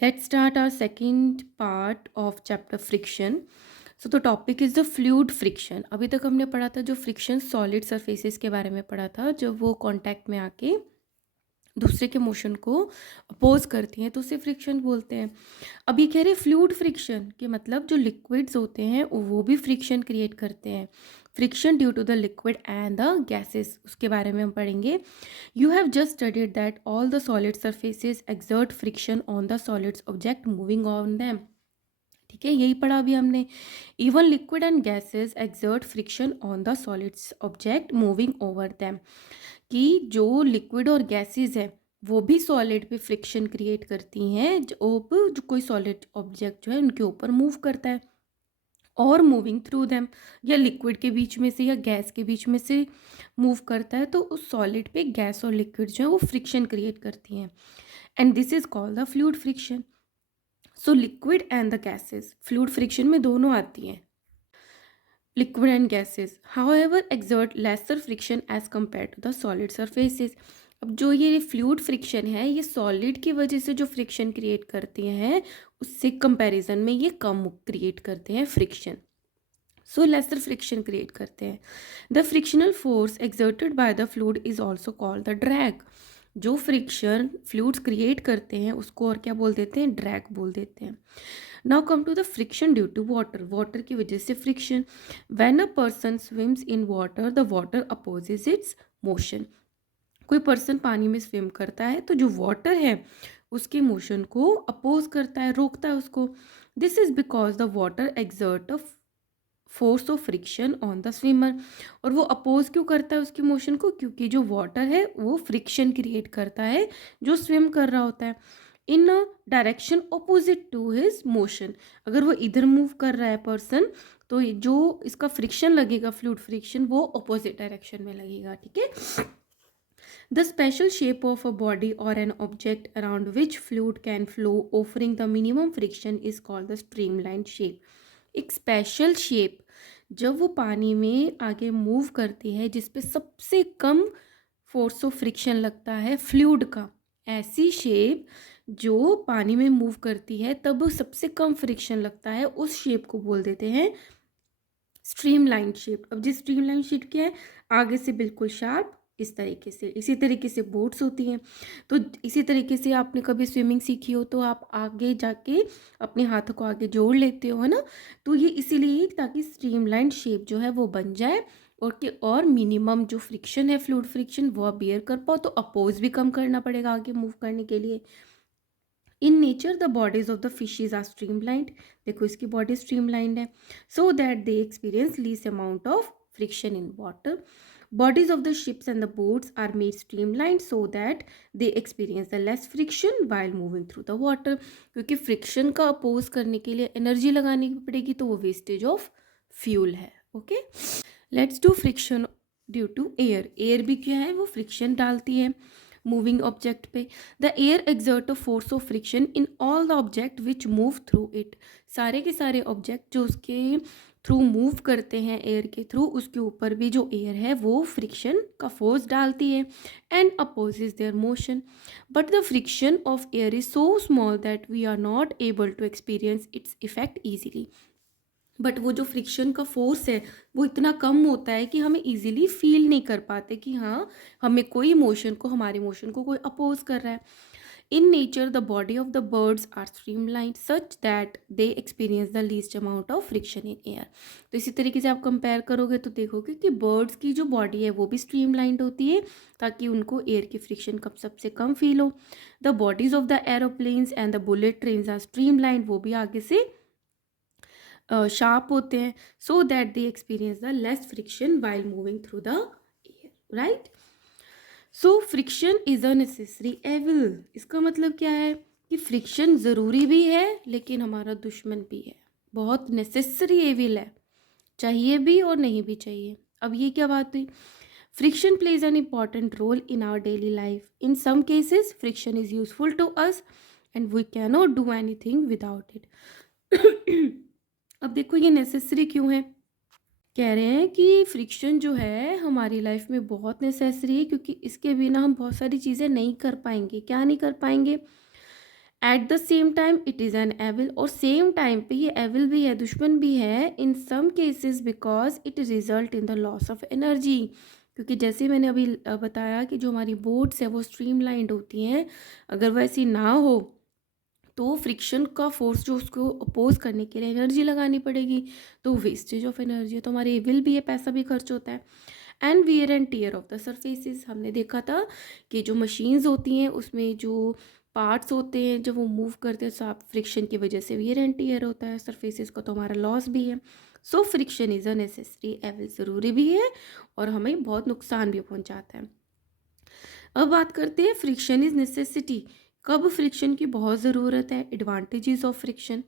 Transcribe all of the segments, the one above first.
Let's start our second part of chapter friction. So the topic is the fluid friction. अभी तक हमने पढ़ा था जो फ्रिक्शन सॉलिड सरफेसेस के बारे में पढ़ा था, जब वो कांटेक्ट में आके दूसरे के मोशन को अपोज करती हैं तो उसे फ्रिक्शन बोलते हैं। अभी कह रहे फ्लूइड फ्रिक्शन के मतलब जो लिक्विड्स होते हैं वो भी फ्रिक्शन क्रिएट करते हैं। Friction due to the liquid and the gases, उसके बारे में हम पढ़ेंगे। You have just studied that all the solid surfaces exert friction on the solids object moving on them. ठीक है, यही पढ़ा अभी हमने। Even liquid and gases exert friction on the solids object moving over them, कि जो liquid और gases है वो भी सॉलिड पे फ्रिक्शन क्रिएट करती हैं जो कोई सॉलिड ऑब्जेक्ट जो है उनके ऊपर मूव करता है और मूविंग थ्रू देम, या लिक्विड के बीच में से या गैस के बीच में से मूव करता है तो उस सॉलिड पे गैस और लिक्विड जो है वो फ्रिक्शन क्रिएट करती हैं। And this is called the fluid friction. So liquid and the gases, fluid friction में दोनों आती हैं, liquid and gases however exert lesser friction as compared to the solid surfaces। अब जो ये फ्लूइड फ्रिक्शन है ये सॉलिड की वजह से जो फ्रिक्शन क्रिएट करती हैं उससे कंपैरिजन में ये कम क्रिएट करते हैं फ्रिक्शन, सो लेसर फ्रिक्शन क्रिएट करते हैं। The frictional force exerted by the fluid is also called the drag. जो फ्रिक्शन फ्लूइड्स क्रिएट करते हैं उसको और क्या बोल देते हैं, ड्रैग बोल देते हैं। Now come to the friction due to water, water की वजह से friction. When a person swims in water the water opposes its motion. कोई पर्सन पानी में स्विम करता है तो जो वाटर है उसके मोशन को अपोज करता है, रोकता है उसको। This is because the water exert a force of friction on the swimmer. और वो अपोज क्यों करता है उसकी मोशन को, क्योंकि जो वाटर है वो फ्रिक्शन क्रिएट करता है जो स्विम कर रहा होता है in a direction opposite to his motion. अगर वो इधर मूव कर रहा है पर्सन तो जो इसका फ्रिक्शन लगेगा फ्लूइड फ्रिक्शन वो अपोजिट डायरेक्शन में लगेगा। ठीक है, the special shape of a body और an object around which fluid can flow offering the minimum friction is called the streamline shape. एक स्पेशल शेप जब वो पानी में आगे मूव करती है जिस पे सबसे कम फोर्स ऑफ फ्रिक्शन लगता है फ्लूइड का, ऐसी शेप जो पानी में मूव करती है तब सबसे कम फ्रिक्शन लगता है, उस शेप को बोल देते हैं स्ट्रीमलाइन शेप। अब जिस स्ट्रीमलाइन शेप क्या है, आगे से बिल्कुल शार्प, इस तरीके से, इसी तरीके से बोट्स होती हैं। तो इसी तरीके से आपने कभी स्विमिंग सीखी हो तो आप आगे जाके अपने हाथों को आगे जोड़ लेते हो, है ना। तो ये इसीलिए ताकि स्ट्रीमलाइन शेप जो है वो बन जाए और मिनिमम जो फ्रिक्शन है फ्लूइड फ्रिक्शन वो आप बियर कर पाओ, तो अपोज भी कम करना पड़ेगा आगे मूव करने के लिए। In nature the bodies of the fishes are streamlined, देखो इसकी बॉडी स्ट्रीमलाइंड है, so that they experience least amount of friction in water. Bodies of the ships and the boats are made streamlined so that they experience the less friction while moving through the water। क्योंकि friction का oppose करने के लिए energy लगानी पड़ेगी तो वो wastage of fuel है। Okay, let's do friction due to air. Air भी क्या है, वो फ्रिक्शन डालती है मूविंग ऑब्जेक्ट पे। The air exert a force of friction in all the object which move through it. सारे के सारे ऑब्जेक्ट जो उसके थ्रू मूव करते हैं एयर के थ्रू, उसके ऊपर भी जो एयर है वो फ्रिक्शन का फोर्स डालती है and opposes their motion. But the friction of air is so small that we are not able to experience its effect easily. But वो जो फ्रिक्शन का फोर्स है वो इतना कम होता है कि हमें इजीली फील नहीं कर पाते कि हाँ हमें कोई मोशन को, हमारे मोशन को कोई अपोज कर रहा है। In nature the body of the birds are streamlined such that they experience the least amount of friction in air. तो इसी तरीके से आप कंपेयर करोगे तो देखोगे कि बर्ड्स की जो बॉडी है वो भी स्ट्रीमलाइंड होती है ताकि उनको एयर की फ्रिक्शन कब सबसे कम फील हो। The bodies of the aeroplanes and the bullet trains are streamlined, वो भी आगे से शार्प होते हैं so that they experience the less friction while moving through the air, right. So friction is a necessary evil. इसका मतलब क्या है कि फ्रिक्शन ज़रूरी भी है लेकिन हमारा दुश्मन भी है, बहुत नेसेसरी एविल है, चाहिए भी और नहीं भी चाहिए। अब ये क्या बात हुई, friction plays an important role in our daily life. In some cases friction is useful to us and we can not do anything without it. अब देखो ये नेसेसरी क्यों है, कह रहे हैं कि फ्रिक्शन जो है हमारी लाइफ में बहुत नेसेसरी है क्योंकि इसके बिना हम बहुत सारी चीज़ें नहीं कर पाएंगे। क्या नहीं कर पाएंगे, at the same time it is an evil, और सेम टाइम पे ये एविल भी है, दुश्मन भी है in some cases because it result in the loss of energy. क्योंकि जैसे मैंने अभी बताया कि जो हमारी बोट्स है वो स्ट्रीमलाइंड होती हैं, अगर वैसी ना हो तो फ्रिक्शन का फोर्स जो उसको अपोज करने के लिए एनर्जी लगानी पड़ेगी, तो वेस्टेज ऑफ एनर्जी है, तो हमारे विल भी है, पैसा भी खर्च होता है। And wear and tear of the surfaces, हमने देखा था कि जो मशीन्स होती हैं उसमें जो पार्ट्स होते हैं जब वो मूव करते हैं तो फ्रिक्शन की वजह से वियर एंड टीयर होता है सरफेसेस का, तो हमारा लॉस भी है। So friction is a necessary, evil ज़रूरी भी है और हमें बहुत नुकसान भी पहुंचाता है। अब बात करते हैं फ्रिक्शन इज नेसेसिटी, कब फ्रिक्शन की बहुत ज़रूरत है। Advantages of friction,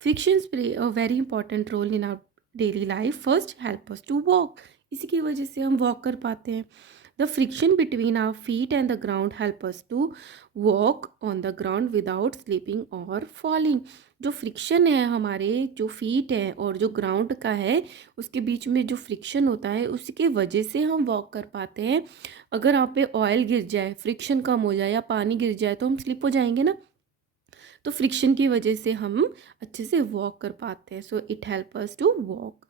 frictions play a very important role in our daily life. First, help us to walk, इसी की वजह से हम वॉक कर पाते हैं। The friction between our feet and the ground help us to walk on the ground without slipping और falling. जो फ्रिक्शन है हमारे जो फीट है और जो ग्राउंड का है उसके बीच में जो फ्रिक्शन होता है उसकी वजह से हम वॉक कर पाते हैं। अगर आप पे ऑयल गिर जाए, फ्रिक्शन कम हो जाए या पानी गिर जाए तो हम स्लिप हो जाएंगे ना, तो फ्रिक्शन की वजह से हम अच्छे से वॉक कर पाते हैं। So it help us to walk.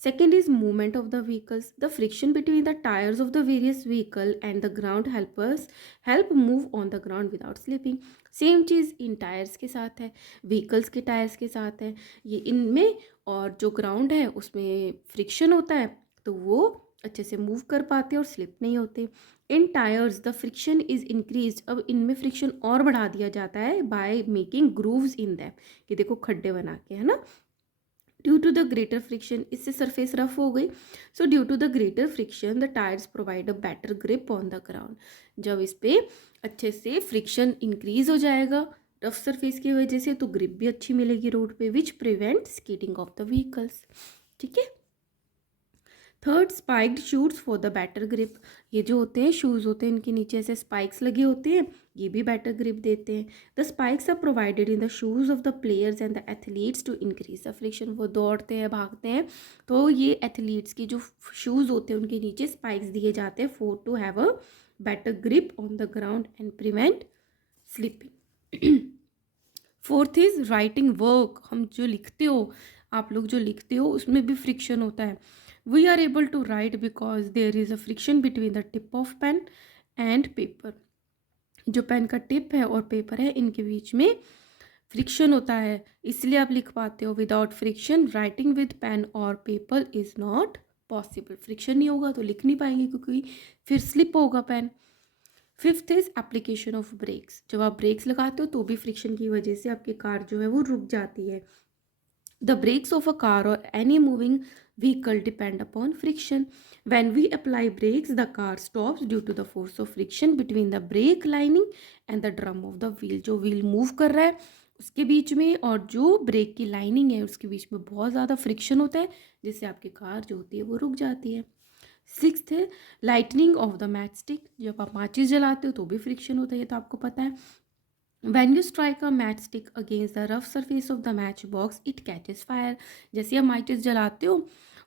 Second is movement of the vehicles, the friction between the tyres of the various vehicle and the ground help move on the ground without slipping. Same चीज़ इन tyres के साथ है, vehicles के tyres के साथ है, ये इनमें और जो ग्राउंड है उसमें फ्रिक्शन होता है तो वो अच्छे से मूव कर पाते और स्लिप नहीं होते। In tyres the friction is increase, अब इनमें फ्रिक्शन और बढ़ा दिया जाता है by making grooves in them, कि देखो खड्डे बना के, है ना। Due to the greater friction, इससे सरफेस रफ हो गई। So due to the greater friction the tyres provide a better grip on the ground, जब इस पे अच्छे से फ्रिक्शन इंक्रीज हो जाएगा रफ सरफेस की वजह से तो ग्रिप भी अच्छी मिलेगी रोड पे, which prevent skidding of the vehicles. ठीक है। Third, spiked shoes for the better grip, ये जो होते हैं शूज़ होते हैं इनके नीचे ऐसे स्पाइक्स लगे होते हैं, ये भी बेटर ग्रिप देते हैं। The spikes are provided in the shoes of the players and the athletes to increase the friction, वो दौड़ते हैं भागते हैं तो ये एथलीट्स की जो शूज़ होते हैं उनके नीचे स्पाइक्स दिए जाते हैं for to have a better grip on the ground and prevent slipping. Fourth is writing work, हम जो लिखते हो, आप लोग जो लिखते हो उसमें भी फ्रिक्शन होता है। We are able to write because there is a friction between the tip of pen and paper, जो पेन का टिप है और पेपर है इनके बीच में फ्रिक्शन होता है, इसलिए आप लिख पाते हो। Without friction writing with pen और paper is not possible, friction नहीं होगा तो लिख नहीं पाएंगे क्योंकि फिर स्लिप होगा pen. Fifth is application of brakes, जब आप ब्रेक्स लगाते हो तो भी फ्रिक्शन की वजह से आपकी कार जो है वो रुक जाती है। The brakes of a car or any moving vehicle depend upon friction. When we apply brakes, the car stops due to the force of friction between the brake lining and the drum of the wheel. जो wheel move कर रहा है उसके बीच में और जो break की lining है उसके बीच में बहुत ज़्यादा फ्रिक्शन होता है जिससे आपकी कार जो होती है वो रुक जाती है। सिक्स्थ है lightning of the match stick, जब आप माचिस जलाते हो तो भी फ्रिक्शन होता है, ये तो आपको पता है। When you strike a matchstick against the rough surface of the matchbox, it catches fire. जैसे आप माचिस जलाते हो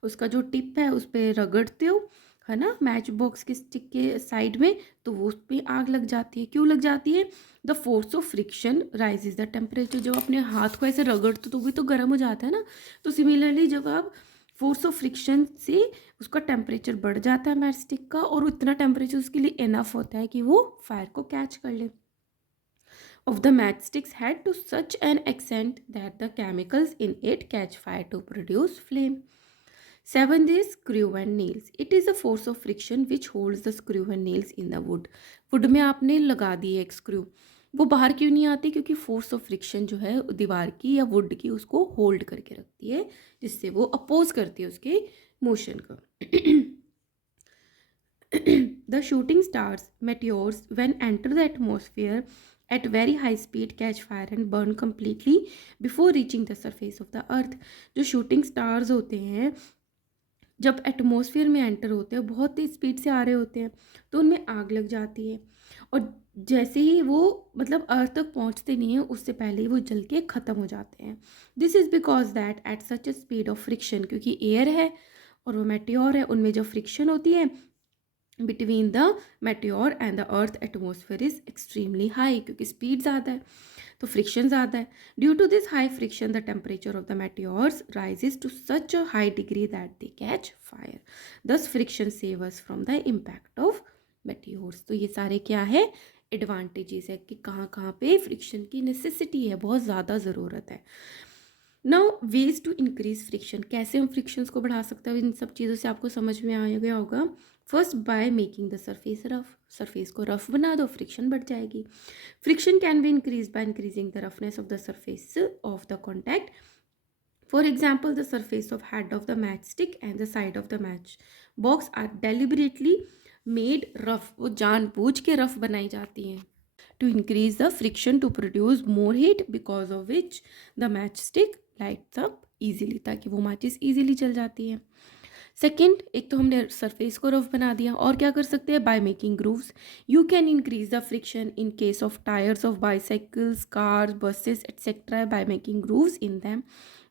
उसका जो टिप है उस पर रगड़ते हो, है ना, मैच बॉक्स के स्टिक के साइड में, तो वो उस पर आग लग जाती है। क्यों लग जाती है? The force of friction rises the temperature, जब अपने हाथ को ऐसे रगड़ते तो भी तो गर्म हो जाता है ना, तो सिमिलरली जब आप फोर्स ऑफ फ्रिक्शन से उसका टेम्परेचर बढ़ जाता है मैच स्टिक का, और उतना टेम्परेचर उसके लिए इनफ होता है कि वो फायर को कैच कर ले। Of the matchsticks head to such an extent that the chemicals in it catch fire to produce flame. Seventh is screw and nails. It is a force of friction which holds the screw and nails in the wood. Would में आपने लगा दी एक screw, वो बाहर क्यों नहीं आती? क्योंकि फोर्स ऑफ फ्रिक्शन जो है दीवार की या वुड की उसको होल्ड करके रखती है, जिससे वो अपोज करती है उसके मोशन को। The shooting stars, meteors, when enter the atmosphere at very high speed catch fire and burn completely before reaching the surface of the earth. जो shooting stars होते हैं जब एटमॉस्फेयर में एंटर होते हैं बहुत तेज स्पीड से आ रहे होते हैं तो उनमें आग लग जाती है, और जैसे ही वो मतलब अर्थ तक पहुंचते नहीं हैं उससे पहले ही वो जल के ख़त्म हो जाते हैं। This is because that at such a speed of friction, क्योंकि एयर है और वो मेटियोर है, उनमें जो फ्रिक्शन होती है between the meteor and the earth atmosphere is extremely high, क्योंकि स्पीड ज़्यादा है। तो फ्रिक्शन ज़्यादा है. Due to this high friction the temperature of the meteors rises to such a high degree that they catch fire. Thus friction save us from the impact of meteors. तो ये सारे क्या है, एडवांटेजेस है कि कहाँ कहाँ पे फ्रिक्शन की नेसेसिटी है, बहुत ज़्यादा ज़रूरत है. Now ways to increase friction, कैसे हम फ्रिक्शंस को बढ़ा सकते हैं, इन सब चीज़ों से आपको समझ में आ गया होगा. First by making the surface rough, surface को रफ बना दो, फ्रिक्शन बढ़ जाएगी. Friction can be increase by increasing the roughness of the surface of the contact. For example, the surface of head of the matchstick and the side of the match box are deliberately made rough. वो जानबूझ के rough बनाई जाती हैं to increase the friction to produce more heat, because of which the matchstick lights up easily, ताकि वो matches easily जल जाती है. सेकेंड, एक तो हमने सरफेस को रफ बना दिया, और क्या कर सकते हैं, by making grooves. You can increase the friction in case of tyres of bicycles, cars, buses etcetera by making grooves in them.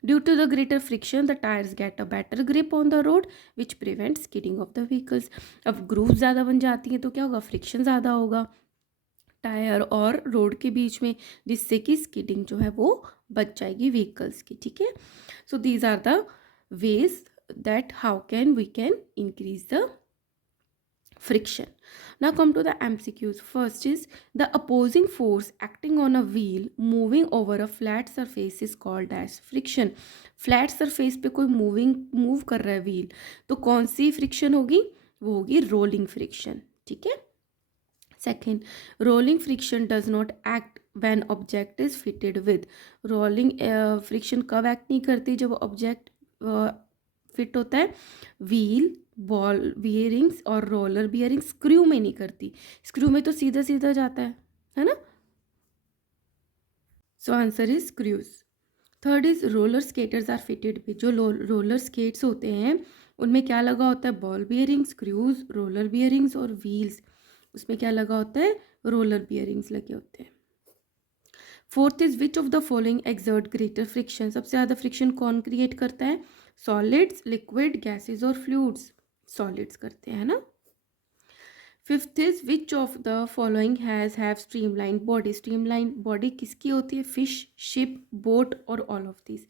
Due to the greater friction the tyres get a better grip on the road which prevent skidding of the vehicles. अब groove ज़्यादा बन जाती हैं तो क्या होगा, friction ज़्यादा होगा टायर और रोड के बीच में, जिससे कि स्किडिंग जो है वो बच जाएगी व्हीकल्स की. ठीक है, so these are the ways that how can we can increase the friction. Now come to the MCQs. First is the opposing force acting on a wheel moving over a flat surface is called as friction. Flat surface पे कोई move कर रहा है wheel, तो कौन सी friction होगी, वो होगी rolling friction. ठीक है. Second, rolling friction does not act when object is fitted with. Rolling friction कब act नहीं करती, जब object फिट होता है व्हील, बॉल बियरिंग्स और रोलर बियरिंग. स्क्रू में नहीं करती, स्क्रू में तो सीधा सीधा जाता है ना. So answer is screws. Third is roller skaters are fitted with. जो रोलर स्केट्स होते हैं उनमें क्या लगा होता है, ball bearing, screws, roller bearings और व्हील्स, उसमें क्या लगा होता है, रोलर बियरिंग्स लगे होते हैं. Fourth is which of the following exert greater friction. सबसे ज़्यादा फ्रिक्शन कौन क्रिएट करता है, सॉलिड्स, लिक्विड, गैसेज और फ्लूइड्स. सॉलिड्स करते हैं ना. Fifth is which of the following have streamline body. Streamline body किसकी होती है, फिश, शिप, बोट और ऑल ऑफ दिस,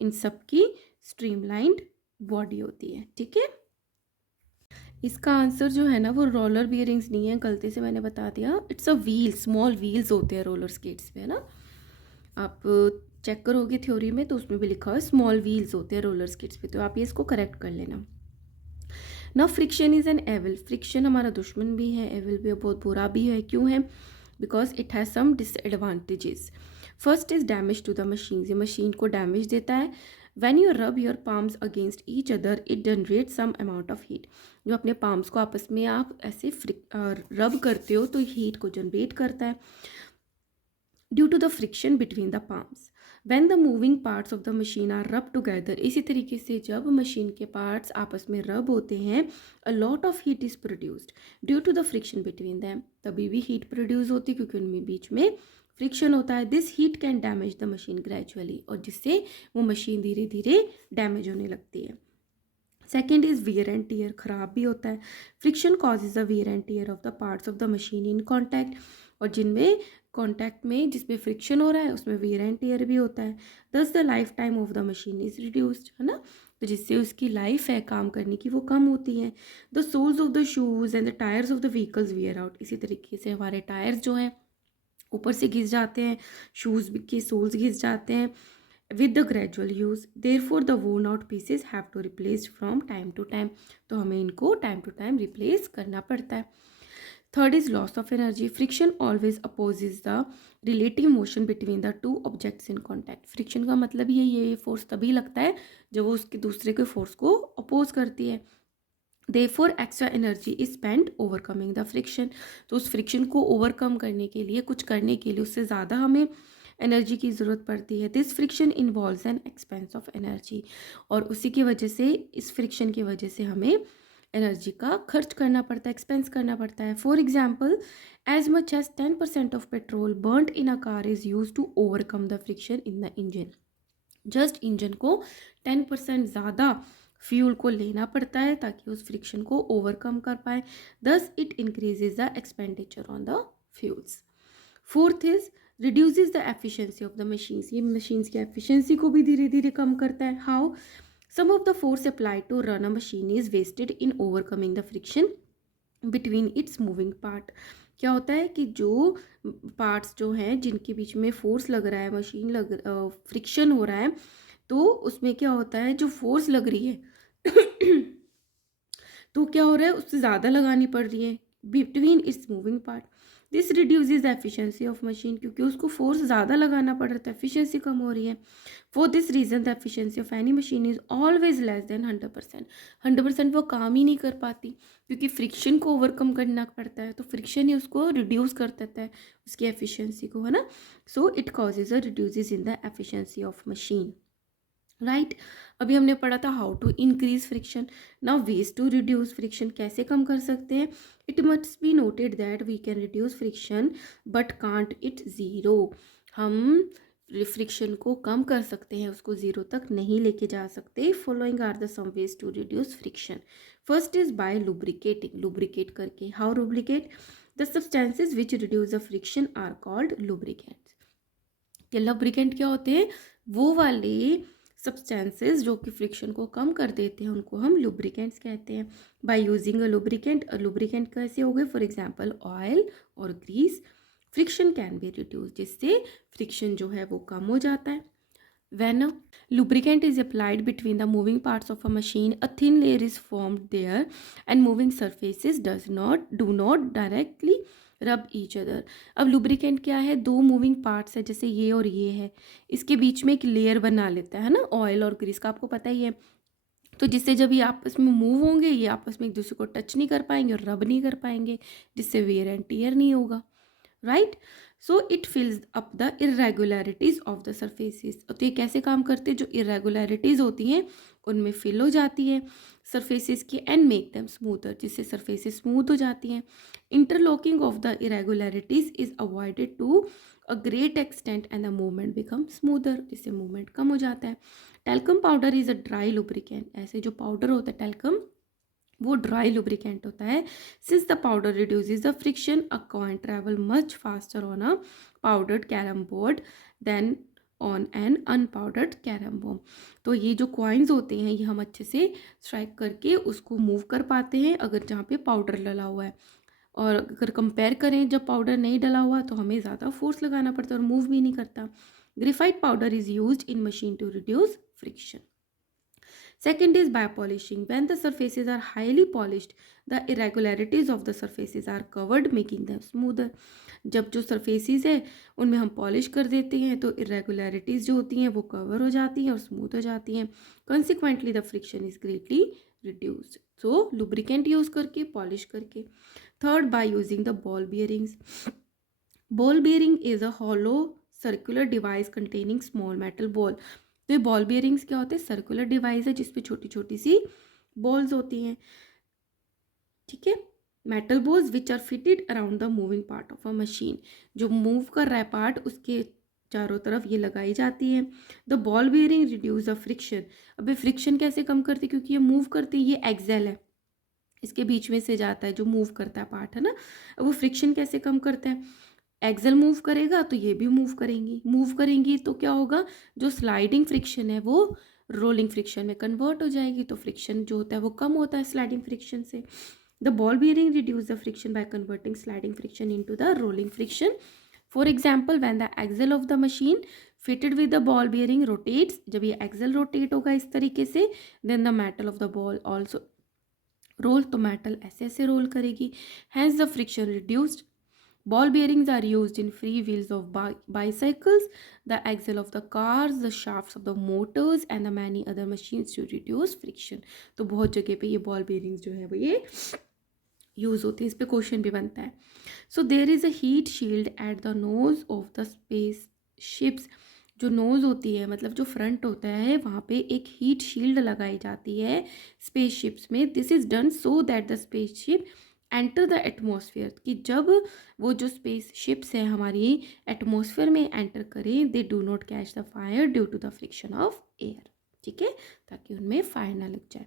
इन सब की स्ट्रीमलाइंड बॉडी होती है. ठीक है, इसका आंसर जो है ना वो रोलर बियरिंग्स नहीं है, गलती से मैंने बता दिया. It's a wheel, small wheels होते हैं रोलर स्केट्स पे, है ना. आप चेक करोगे थ्योरी में तो उसमें भी लिखा हुआ है स्मॉल व्हील्स होते हैं रोलर स्केट्स पे, तो आप ये इसको करेक्ट कर लेना. ना friction is an evil. Friction हमारा दुश्मन भी है, एविल भी, बहुत बुरा भी है. क्यों है, because it has some disadvantages. First is damage to the machine. ये मशीन को डैमेज देता है. When you rub your palms against each other it generate some amount of heat. जो अपने पाम्स को आपस में आप ऐसे रब करते हो तो हीट को जनरेट करता है. Due to the friction between the palms when the moving parts of the machine are rubbed together. इसी तरीके से जब मशीन के पार्ट्स आपस में रब होते हैं, a lot of heat is produced due to the friction between them. तभी भी हीट प्रोड्यूस होती है क्योंकि उनमें बीच में फ्रिक्शन होता है. This heat can damage the machine gradually, और जिससे वो मशीन धीरे धीरे डैमेज होने लगती है. Second is wear and tear, खराब भी होता है. Friction causes the wear and tear of the parts of the machine in contact. और जिनमें कॉन्टैक्ट में जिसमें फ्रिक्शन हो रहा है उसमें वियर एंड टीयर भी होता है. दस the life time of the machine is reduced, है ना. तो जिससे उसकी लाइफ है काम करने की वो कम होती है. The soles of the shoes and the tyres of the vehicles wear out. इसी तरीके से हमारे टायर्स जो हैं ऊपर से घिस जाते हैं, शूज़ के सोल्स घिस जाते हैं with the gradual use. Therefore the worn out pieces have to replaced from time to time. तो हमें इनको time to time replace करना पड़ता है. Third is loss of energy. Friction always opposes the relative motion between the two objects in contact. Friction का मतलब ये force तभी लगता है जब वो उसके दूसरे के फोर्स को अपोज करती है. Therefore extra energy is spent overcoming the friction. तो उस फ्रिक्शन को ओवरकम करने के लिए, कुछ करने के लिए उससे ज़्यादा हमें एनर्जी की ज़रूरत पड़ती है. This friction involves an expense of energy. और उसी की वजह से, इस फ्रिक्शन की वजह से हमें एनर्जी का खर्च करना पड़ता है, एक्सपेंस करना पड़ता है. For example, as much as 10% of petrol burned in a car is use to overcome the friction in the engine. Just engine को 10% ज़्यादा फ्यूल को लेना पड़ता है ताकि उस फ्रिक्शन को ओवरकम कर पाए. Thus it increases the expenditure on the fuels. Fourth is reduces the efficiency of the machines, ये मशीन्स की एफिशिएंसी को भी धीरे धीरे कम करता है. How? Some of the force applied to run a machine is wasted in overcoming the friction between its moving part. क्या होता है कि जो पार्ट्स जो हैं जिनके बीच में फोर्स लग रहा है, फ्रिक्शन हो रहा है, तो उसमें क्या होता है, जो फोर्स लग रही है तो क्या हो रहा है, उससे ज़्यादा लगानी पड़ रही है between its moving part. This reduces the efficiency of machine, क्योंकि उसको फोर्स ज़्यादा लगाना पड़ रहा है तो एफिशिएंसी कम हो रही है. For this reason the efficiency of any machine is always less than 100%. 100% वो काम ही नहीं कर पाती, क्योंकि फ्रिक्शन को ओवरकम करना पड़ता है, तो फ्रिक्शन ही उसको रिड्यूस कर देता है उसकी एफिशिएंसी को, है ना. So it causes a reduces in the efficiency of machine. Right. अभी हमने पढ़ा था how to increase friction. Now ways to reduce friction, कैसे कम कर सकते हैं. It must be noted that we can reduce friction but can't it zero. हम फ्रिक्शन को कम कर सकते हैं, उसको ज़ीरो तक नहीं लेके जा सकते. Following are the some ways to reduce friction. First is by lubricating, lubricate करके. How lubricate? The substances which reduce the friction are called lubricants. ये लुब्रिकेंट क्या होते हैं? वो वाले सब्सटेंसेस जो कि फ्रिक्शन को कम कर देते हैं, उनको हम लुब्रिकेंट्स कहते हैं. बाय यूजिंग अ लुब्रिकेंट कैसे हो गए? फॉर एग्जांपल ऑयल और grease. Friction can be reduce, जिससे फ्रिक्शन जो है वो कम हो जाता है. When a lubricant is applied between the moving parts of a machine, a thin layer is formed there and moving surfaces do not directly रब each other. अब lubricant क्या है? दो मूविंग पार्ट्स है, जैसे ये और ये है, इसके बीच में एक लेयर बना लेता है ना, ऑयल और ग्रीस का, आपको पता ही है. तो जिससे जब ये आपस में मूव होंगे, ये आपस में एक दूसरे को टच नहीं कर पाएंगे और रब नहीं कर पाएंगे, जिससे वेयर एंड टीयर नहीं होगा. Right. So it फिल्स up the irregularities of the surfaces. तो ये कैसे काम करते हैं? जो इरेगुलरिटीज होती हैं उनमें फिल हो जाती है सरफेसिस की, एंड मेक देम स्मूथर, जिससे सरफेसिस स्मूथ हो जाती हैं. Interlocking of the irregularities is avoided to a great extent and the movement become smoother, जिससे मूवमेंट कम हो जाता है. Talcum powder is a dry lubricant. ऐसे जो पाउडर होता है टेल्कम, वो ड्राई लुब्रिकेंट होता है. Since the powder reduces the friction, a coin travel much faster on a powdered carrom board than on an unpowdered carrom board. तो ये जो कॉइन्स होते हैं, ये हम अच्छे से स्ट्राइक करके उसको मूव कर पाते हैं अगर जहाँ पे पाउडर डला हुआ है. और अगर कंपेयर करें जब पाउडर नहीं डला हुआ, तो हमें ज़्यादा फोर्स लगाना पड़ता है और मूव भी नहीं करता. Graphite powder is used in machine to reduce friction. Second is by polishing. When the surfaces are highly polished, the irregularities of the surfaces are covered, making them smoother. जब जो surfaces है उनमें हम polish कर देते हैं, तो irregularities जो होती हैं वो कवर हो जाती हैं और स्मूथ हो जाती हैं. Consequently, the friction is greatly reduced. So, lubricant use करके, पॉलिश करके. Third, by using the ball bearings. Ball bearing is a hollow circular device containing small metal ball. तो ये बॉल बियरिंग्स क्या होते हैं? सर्कुलर डिवाइस है जिसपे छोटी छोटी सी बॉल्स होती हैं. ठीक है. Metal balls which are fitted around the moving part of a machine. जो मूव कर रहा है पार्ट, उसके चारों तरफ ये लगाई जाती है. The ball bearing reduce the friction. अब ये फ्रिक्शन कैसे कम करती है? क्योंकि ये मूव करती है, ये एक्सेल है, इसके बीच में से जाता है जो मूव करता है पार्ट, है ना. अब वो फ्रिक्शन कैसे कम करता है? एक्सेल मूव करेगा तो ये भी मूव करेंगी तो क्या होगा? जो स्लाइडिंग फ्रिक्शन है वो रोलिंग फ्रिक्शन में कन्वर्ट हो जाएगी, तो फ्रिक्शन जो होता है वो कम होता है स्लाइडिंग फ्रिक्शन से. The ball bearing reduce the friction by converting sliding friction into the rolling friction. For example, when the axle of the machine fitted with the ball bearing rotates, जब ये एक्सेल रोटेट होगा इस तरीके से, then the metal of the ball also roll, तो metal ऐसे ऐसे roll करेगी. Hence the friction reduced. Ball bearings are used in free wheels of bicycles, the axle of the cars, the shafts of the motors and the many other machines to reduce friction. तो बहुत जगह पे ये ball bearings जो है वो ये use होती है. इस पे क्वेश्चन भी बनता है. So there is a heat shield at the nose of the space ships. जो नोज़ होती है, मतलब जो फ्रंट होता है, वहाँ पे एक हीट शील्ड लगाई जाती है स्पेस शिप्स में. This is done so that the space ship enter the atmosphere, कि जब वो जो स्पेस शिप्स हैं हमारी एटमॉस्फेयर में एंटर करें, they do not catch the fire due to the friction of air. ठीक है, ताकि उनमें फायर ना लग जाए.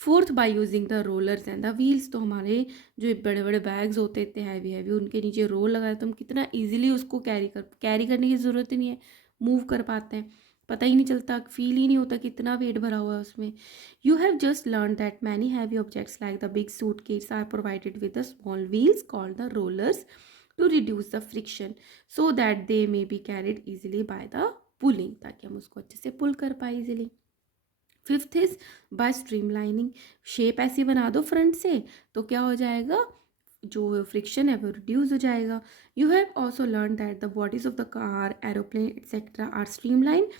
Fourth, by using the rollers and the wheels. तो हमारे जो बड़े बड़े बैग्स होते इतने हैवी हैवी, उनके नीचे रोल लगाए तो हम कितना इजीली उसको कैरी करने की ज़रूरत ही नहीं है, मूव कर पाते हैं, पता ही नहीं चलता, फील ही नहीं होता कितना वेट भरा हुआ है उसमें। You have just learn that many heavy objects like the big suitcase are provided with the small wheels called the rollers to reduce the friction so that they may be carried easily by the pulling, ताकि हम उसको अच्छे से pull कर पाए easily. Fifth is by streamlining. Shape ऐसी बना दो फ्रंट से तो क्या हो जाएगा, जो फ्रिक्शन है वो रिड्यूस हो जाएगा। You have also learn that the bodies of the car, aeroplane etcetera are streamline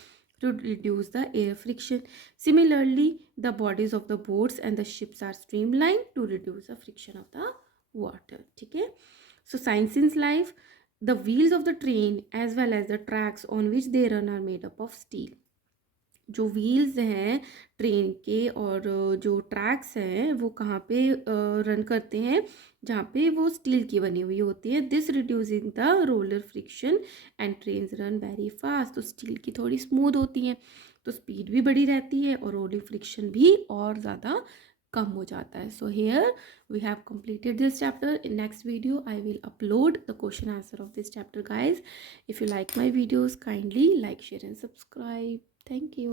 to reduce the air friction. Similarly, the bodies of the boats and the ships are streamlined to reduce the friction of the water. ठीक है, so science in life, the wheels of the train as well as the tracks on which they run are made up of steel. जो wheels हैं train के और जो tracks हैं वो कहाँ पे रन करते हैं, जहाँ पे वो स्टील की बनी हुई होती है। This reducing the roller friction and trains run very fast. तो स्टील की थोड़ी स्मूथ होती हैं तो स्पीड भी बड़ी रहती है और रोलर फ्रिक्शन भी और ज़्यादा कम हो जाता है। So here we have completed this chapter. In next video I will upload the question answer of this chapter guys. If you like my videos, kindly like, share and subscribe. Thank you.